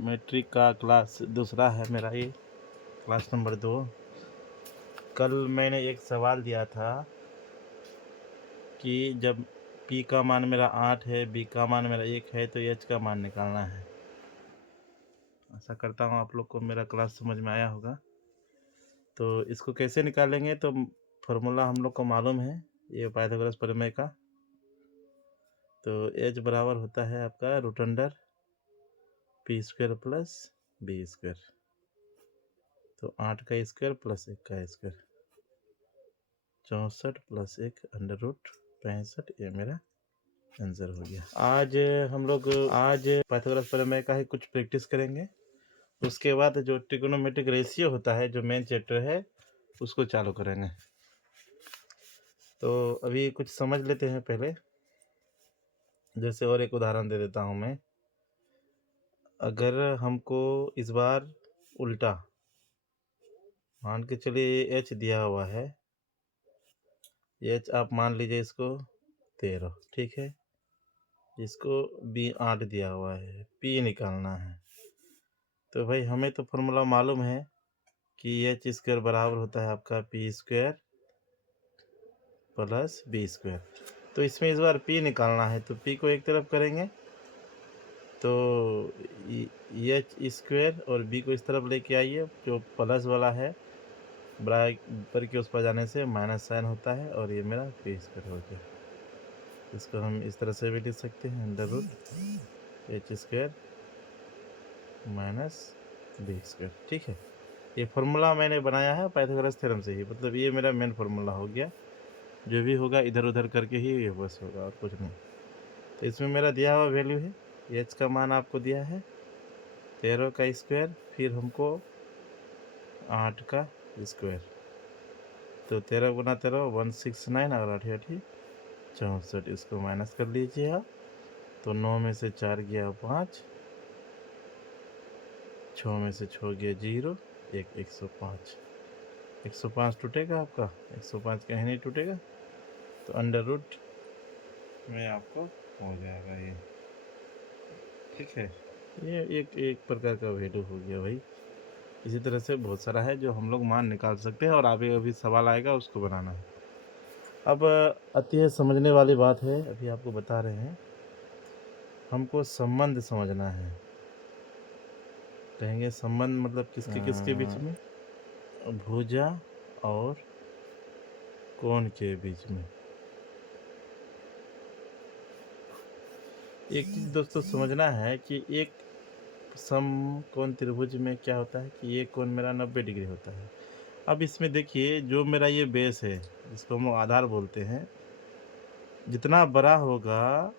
Matric का class दूसरा है मेरा, ये क्लास नंबर 2। कल मैंने एक सवाल दिया था कि जब p का मान मेरा 8 है, b का मान मेरा 1 है, तो h का मान निकालना है। आशा करता हूँ आप लोग को मेरा क्लास समझ में आया होगा। तो इसको कैसे निकालेंगे, तो फॉर्मूला हम लोग को मालूम है, ये पाइथागोरस प्रमेय का। तो h बराबर होता है आपका √अंडर p² प्लस b²। तो 8 का स्क्वायर प्लस 1 का स्क्वायर, 64 प्लस 1 √65। ये मेरा आंसर हो गया। आज हम लोग पाइथागोरस प्रमेय का ही कुछ प्रैक्टिस करेंगे। उसके बाद जो ट्रिग्नोमेट्रिक रेशियो होता है, जो मेन चैप्टर है, उसको चालू करेंगे। तो अभी कुछ समझ लेते हैं पहले। जैसे और एक उदाहरण दे देता हूँ मैं। अगर हमको इस बार उल्टा मान के चलिए h दिया हुआ है, h आप मान लीजिए इसको 13, ठीक है। इसको b 8 दिया हुआ है, p निकालना है। तो भाई हमें तो फॉर्मूला मालूम है कि h² बराबर होता है आपका p² प्लस b²। तो इसमें इस बार p निकालना है, तो p को एक तरफ करेंगे तो h² और b को इस तरफ लेके आइए। जो प्लस वाला है बराबर के उस पर जाने से माइनस साइन होता है, और ये मेरा p² हो गया। इसको हम इस तरह से भी लिख सकते हैं, √h² माइनस b², ठीक है। ये फार्मूला मैंने बनाया है पाइथागोरस थ्योरम से ही, मतलब ये मेरा मेन फार्मूला हो गया। जो भी होगा इधर उधर करके ही ये बस होगा, और कुछ नहीं। तो इसमें मेरा दिया हुआ वैल्यू है, h का मान आपको दिया है 13 का स्क्वायर, फिर हमको 8 का स्क्वायर। तो 13 गुना 13 169, और 8 8 64। इसको माइनस कर लीजिए आप। तो 9 में से 4 गया 5, 6 में से 6 गया 0, 105। 105 टूटेगा आपका, 105 कहीं नहीं टूटेगा। तो अंडर रूट में आपको हो जाएगा ये, ठीक है। ये एक प्रकार का वैल्यू हो गया भाई। इसी तरह से बहुत सारा है जो हम लोग मान निकाल सकते हैं, और आगे अभी सवाल आएगा उसको बनाना है। अब अति समझने वाली बात है, अभी आपको बता रहे हैं। हमको संबंध समझना है। कहेंगे संबंध मतलब किसके किसके बीच में? भुजा और कोण के बीच में। एक चीज दोस्तों समझना है कि एक समकोण त्रिभुज में क्या होता है कि ये कोण मेरा 90 डिग्री होता है। अब इसमें देखिए, जो मेरा ये बेस है, जिसको हम लोग आधार बोलते हैं, जितना बड़ा होगा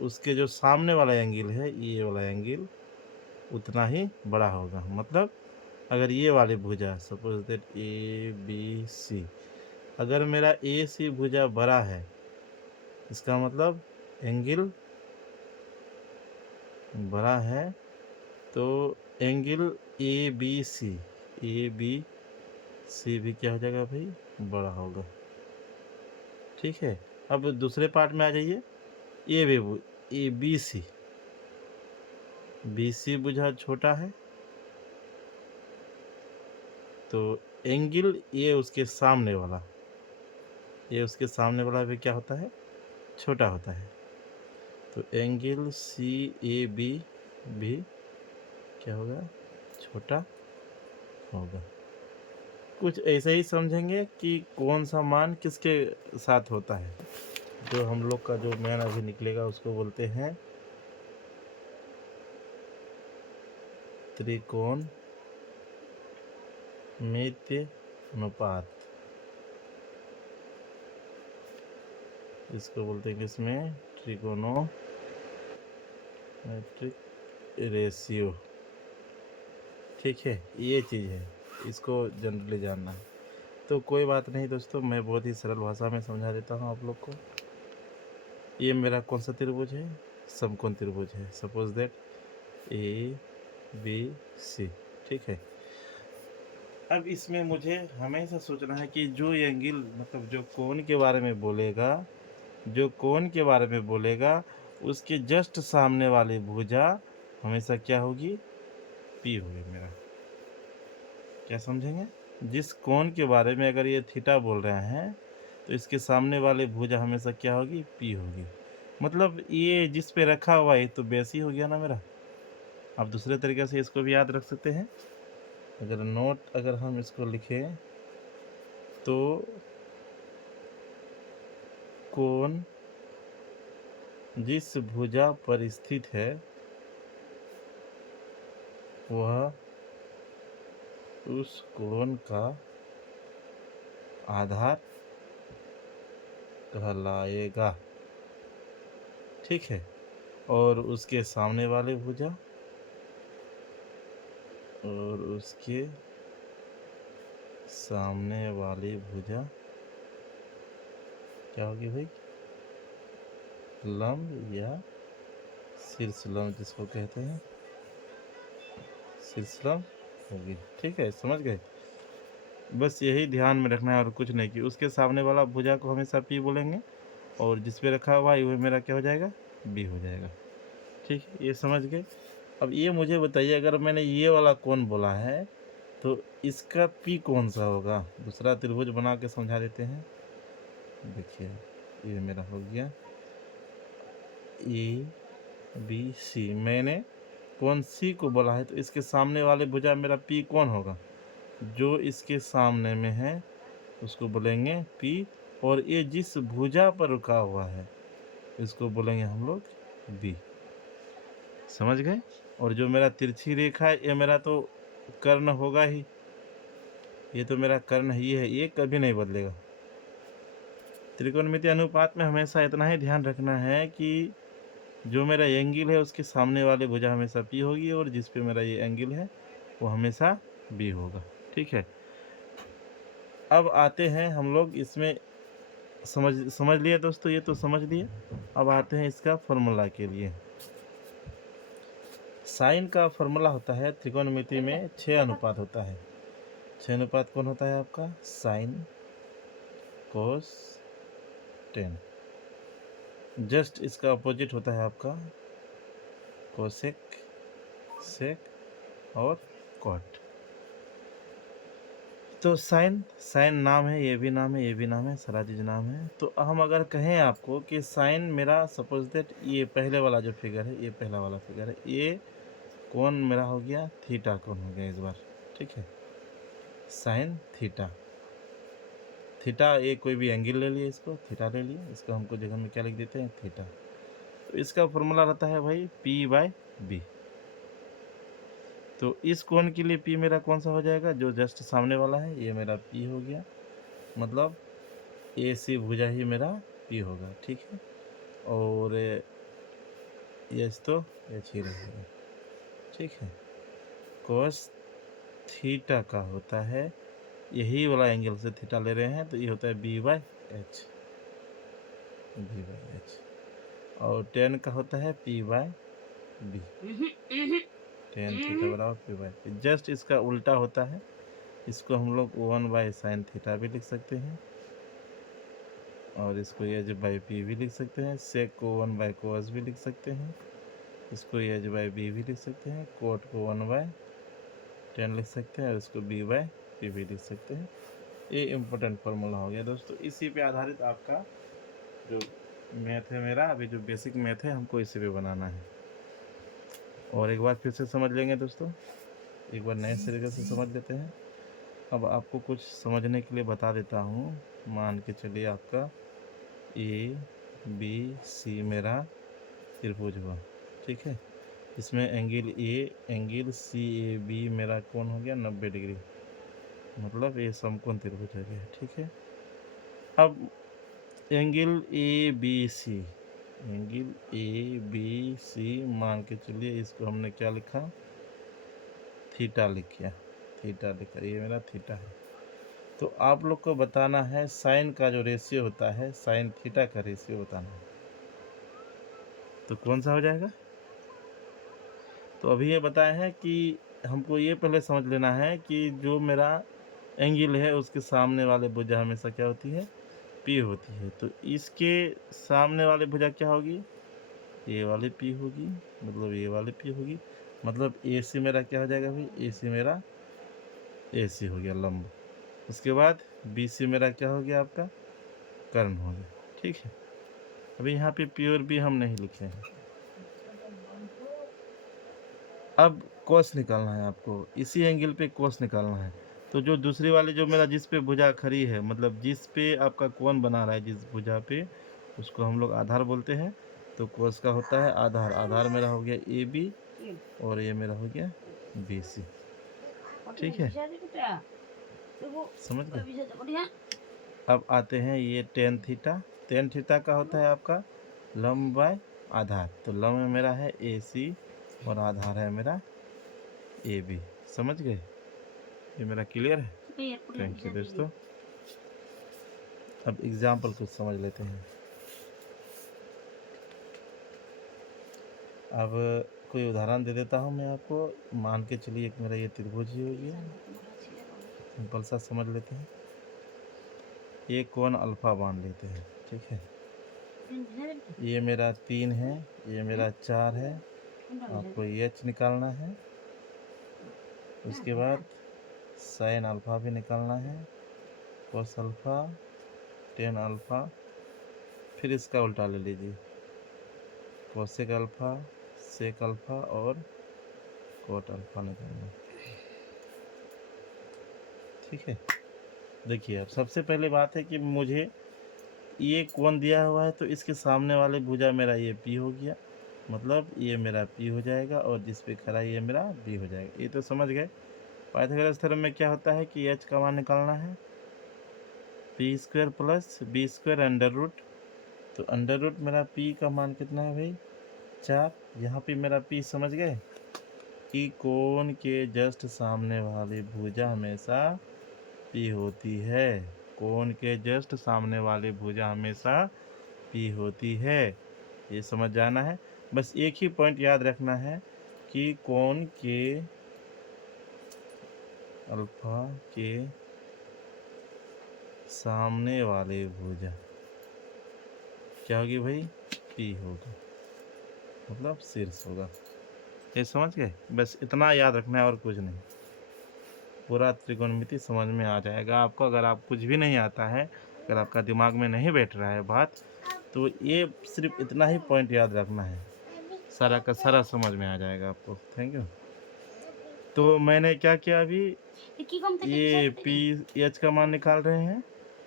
उसके जो सामने वाला एंगल है, ये वाला एंगल, उतना ही बड़ा होगा। मतलब अगर ये वाली भुजा, सपोज दैट ABC, अगर मेरा AC भुजा बड़ा है, इसका मतलब एंगल बड़ा है, तो एंगल ABC भी क्या हो जाएगा भाई? बड़ा होगा, ठीक है। अब दूसरे पार्ट में आ जाइए। BC भुजा छोटा है, तो एंगल ये उसके सामने वाला भी क्या होता है? छोटा होता है। तो एंगल CAB भी क्या होगा? छोटा होगा। कुछ ऐसे ही समझेंगे कि कौन सा मान किसके साथ होता है। जो हम लोग का जो मैन अभी निकलेगा उसको बोलते हैं त्रिकोणमितीय अनुपात। इसको बोलते हैं किसमें? ट्रिगोनोमेट्रिक रेशियो, ठीक है। ये चीज़ है, इसको जनरली जानना है। तो कोई बात नहीं दोस्तों, मैं बहुत ही सरल भाषा में समझा देता हूँ आप लोग को। ये मेरा कौन सा त्रिभुज है? समकोण त्रिभुज है। सपोज दैट ABC, ठीक है। अब इसमें मुझे हमेशा सोचना है कि जो एंगल, मतलब जो कोण के बारे में बोलेगा, उसके जस्ट सामने वाली भुजा हमेशा क्या होगी, पी होगी मेरा। क्या समझेंगे? जिस कोण के बारे में अगर ये थीटा बोल रहे हैं तो इसके सामने वाले भुजा हमेशा क्या होगी, पी होगी। मतलब ये जिस पे रखा हुआ है तो बेस ही हो गया ना मेरा। आप दूसरे तरीके से इसको भी याद रख सकते हैं। अगर हम इसको लिखें तो कोण जिस भुजा पर स्थित है वह उस कोण का आधार कहलाएगा। ठीक है। और उसके सामने वाले भुजा क्या होगी भाई, लंब या शीर्ष लंब जिसको कहते हैं, शीर्ष लंब होगी। ठीक है, समझ गए? बस यही ध्यान में रखना है और कुछ नहीं। कि उसके सामने वाला भुजा को हमेशा पी बोलेंगे और जिस पे रखा हुआ है वो मेरा क्या हो जाएगा, बी हो जाएगा। ठीक है, ये समझ गए। अब ये मुझे बताइए, अगर मैंने ये वाला कोण बोला है तो इसका पी कौन सा होगा? दूसरा त्रिभुज बना के समझा देते हैं। देखिए ये मेरा हो गया ए बी सी। मैंने कोण सी को बोला है तो इसके सामने वाले भुजा मेरा पी कौन होगा? जो इसके सामने में है उसको बोलेंगे पी। और ये जिस भुजा पर रुका हुआ है इसको बोलेंगे हम लोग बी। समझ गए? और जो मेरा तिरछी रेखा है ये मेरा तो कर्ण होगा ही, ये तो मेरा कर्ण ही है, ये कभी नहीं बदलेगा। त्रिकोणमितीय अनुपात में हमेशा इतना ही ध्यान रखना है कि जो मेरा एंगल है उसके सामने वाले भुजा हमेशा पी होगी और जिस पे मेरा ये एंगल है वो हमेशा बी होगा। ठीक है, अब आते हैं हम लोग इसमें, समझ लिए दोस्तों, ये तो समझ लिए। अब आते हैं इसका फॉर्मूला के लिए। साइन का फॉर्मूला होता है त्रिकोणमिति में 6 अनुपात होता है। 6 अनुपात कौन होता है आपका? साइन, कोस, टेन। जस्ट इसका अपोजिट होता है आपका कोसेक, सेक और कॉट। तो साइन नाम है, ये भी नाम है, ये भी नाम है, सारा चीज नाम है। तो हम अगर कहें आपको कि साइन मेरा, सपोज दैट ये पहले वाला जो फिगर है, ये पहला वाला फिगर है, ये कौन मेरा हो गया, थीटा कौन हो गया इस बार। ठीक है, साइन थीटा। थीटा ये कोई भी एंगल ले लिए, इसको थीटा ले लिए, इसको हमको जगह में क्या लिख देते हैं, थीटा। तो इसका फॉर्मूला रहता है भाई पी बाय बी। तो इस कोण के लिए पी मेरा कौन सा हो जाएगा, जो जस्ट सामने वाला है, ये मेरा पी हो गया। मतलब ए सी भुजा ही मेरा पी होगा। ठीक है, और एच तो एच ही रहेगा। ठीक है, कोस थीटा का होता है, यही वाला एंगल से थीटा ले रहे हैं तो ये होता है B by H, B by H. और टेन का होता है P by B, tan theta बराबर पी बाय बी। जस्ट इसका उल्टा होता है, इसको हम लोग 1 बाय साइन थीटा भी लिख सकते हैं और इसको एच बाई पी भी लिख सकते हैं। सेक को 1 बाय कोस भी लिख सकते हैं, इसको एच बाई बी भी लिख सकते हैं। कोट को 1 बाय टेन लिख सकते हैं और इसको बी बाय पी भी लिख सकते हैं। ये इम्पोर्टेंट फार्मूला हो गया दोस्तों। इसी पे आधारित आपका जो मैथ है मेरा, अभी जो बेसिक मैथ है हमको इसी पे बनाना है। और एक बार फिर से समझ लेंगे दोस्तों, एक बार नए तरीके से समझ लेते हैं। अब आपको कुछ समझने के लिए बता देता हूँ। मान के चलिए आपका ए बी सी मेरा त्रिभुज हुआ। ठीक है, इसमें angle A, angle C A B मेरा कौन हो गया 90 डिग्री, मतलब ये समकोण त्रिभुज हो गया। ठीक है, अब angle A B C, angle A B C मान के चलिए इसको हमने क्या लिखा, थीटा लिख किया, थीटा लिखा, ये मेरा थीटा है। तो आप लोग को बताना है साइन का जो रेशियो होता है, साइन थीटा का रेशियो बताना है। तो कौन सा हो जाएगा? तो अभी ये बताए हैं कि हमको ये पहले समझ लेना है कि जो मेरा एंगल है उसके सामने वाले भुजा हमेशा क्या होती है, पी होती है। तो इसके सामने वाले भुजा क्या होगी, ये वाली पी होगी, मतलब ये वाली पी होगी, मतलब ए सी मेरा क्या हो जाएगा भाई, ए सी मेरा ए सी हो गया लंब। उसके बाद बी सी मेरा क्या हो गया, आपका कर्ण हो गया। ठीक है, अभी यहाँ पे प्योर बी हम नहीं लिखे हैं। अब कोस निकालना है आपको, इसी एंगल पे कोस निकालना है। तो जो दूसरी वाली जो मेरा जिस पे भुजा खड़ी है, मतलब जिस पे आपका कोण बना रहा है जिस भुजा पे, उसको हम लोग आधार बोलते हैं। तो कोस का होता है आधार, आधार मेरा हो गया ए बी और ये मेरा हो गया बी सी। ठीक है, समझ गए। अब आते हैं ये टेन थीटा। टेन थीटा का होता है आपका लंब बाय आधार। तो लंब मेरा है ए सी और आधार है मेरा ए बी। समझ गए, ये मेरा क्लियर है। थैंक यू दोस्तों। अब एग्जाम्पल कुछ समझ लेते हैं। अब कोई उदाहरण दे देता हूँ मैं आपको। मान के चलिए एक मेरा ये त्रिभुज ही हो गया, सिंपल सा समझ लेते हैं। ये कोण अल्फा मान लेते हैं। ठीक है, ये मेरा 3 है, ये मेरा 4 है। आपको एच निकालना है। उसके बाद साइन अल्फा भी निकालना है, कोस अल्फा, टेन अल्फा। फिर इसका उल्टा ले लीजिए, कोसेक अल्फा, सेक अल्फा और कोट अल्फा निकालना। ठीक है, देखिए अब सबसे पहले बात है कि मुझे ये कोण दिया हुआ है, तो इसके सामने वाले भुजा मेरा ये पी हो गया, मतलब ये मेरा पी हो जाएगा और जिस पे खड़ा ये मेरा बी हो जाएगा। ये तो समझ गए। पाइथागोरस थ्योरम में क्या होता है कि एच का मान निकालना है P square plus B square under root. तो अंडर रूट मेरा पी का मान कितना है भाई, 4। यहाँ पे मेरा पी समझ गए कि कोण के जस्ट सामने वाली भुजा हमेशा पी होती है। कोण के जस्ट सामने वाली भुजा हमेशा पी होती है, ये समझ जाना है। बस एक ही पॉइंट याद रखना है कि कोण के अल्फा के सामने वाले भुजा क्या होगी भाई, पी होगा, मतलब शीर्ष होगा। ये समझ गए, बस इतना याद रखना है और कुछ नहीं। पूरा त्रिकोणमिति समझ में आ जाएगा आपको। अगर आप कुछ भी नहीं आता है, अगर आपका दिमाग में नहीं बैठ रहा है बात, तो ये सिर्फ इतना ही पॉइंट याद रखना है, सारा का सारा समझ में आ जाएगा आपको। Thank you. तो मैंने क्या किया अभी, ये पी एच का मान निकाल रहे हैं।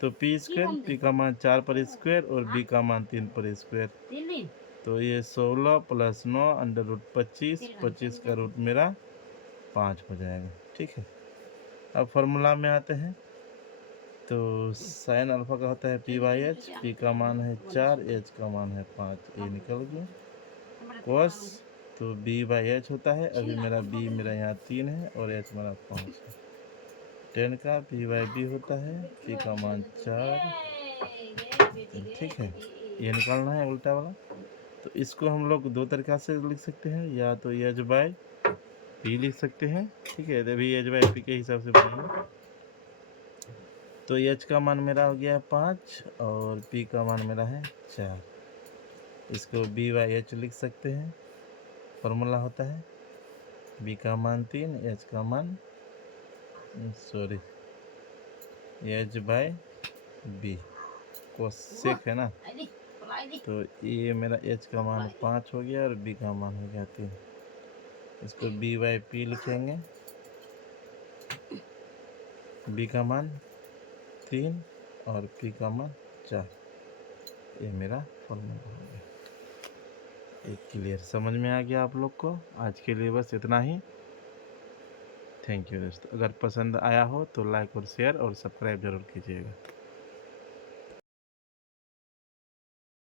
तो पी स्क्वायर, पी का मान 4 पर स्क्वायर और बी का मान 3 पर स्क्वायर। तो ये 16 प्लस 9 अंडर रूट 25, 25 का रूट मेरा 5 हो जाएगा। ठीक है, अब फॉर्मूला में आते हैं। तो साइन अल्फा का होता है पी बाई एच, पी का मान है 4, एच का मान है 5, ये निकल गया। कोस तो बी बाई एच होता है, अभी मेरा बी मेरा यहाँ 3 है और एच मेरा 5 है। टेन का पी बाई बी होता है, पी का मान 4। ठीक है, ये निकालना है उल्टा वाला। तो इसको हम लोग दो तरीक़ा से लिख सकते हैं, या तो एच बाई पी लिख सकते हैं। ठीक है, अभी एच बाई पी के हिसाब से बनाएंगे। तो एच का मान मेरा हो गया 5 और पी का मान मेरा है 4। इसको बी बाई एच लिख सकते हैं। फॉर्मूला होता है बी का मान 3, एच का मान सॉरी एच बाई बी को सेक है ना। तो ये मेरा एच का मान 5 हो गया और बी का मान हो गया 3। इसको बी बाई पी लिखेंगे, बी का मान 3 और पी का मान 4। ये मेरा फॉर्मूला हो गया। एक क्लियर समझ में आ गया आप लोग को। आज के लिए बस इतना ही। थैंक यू दोस्तों। अगर पसंद आया हो तो लाइक और शेयर और सब्सक्राइब जरूर कीजिएगा।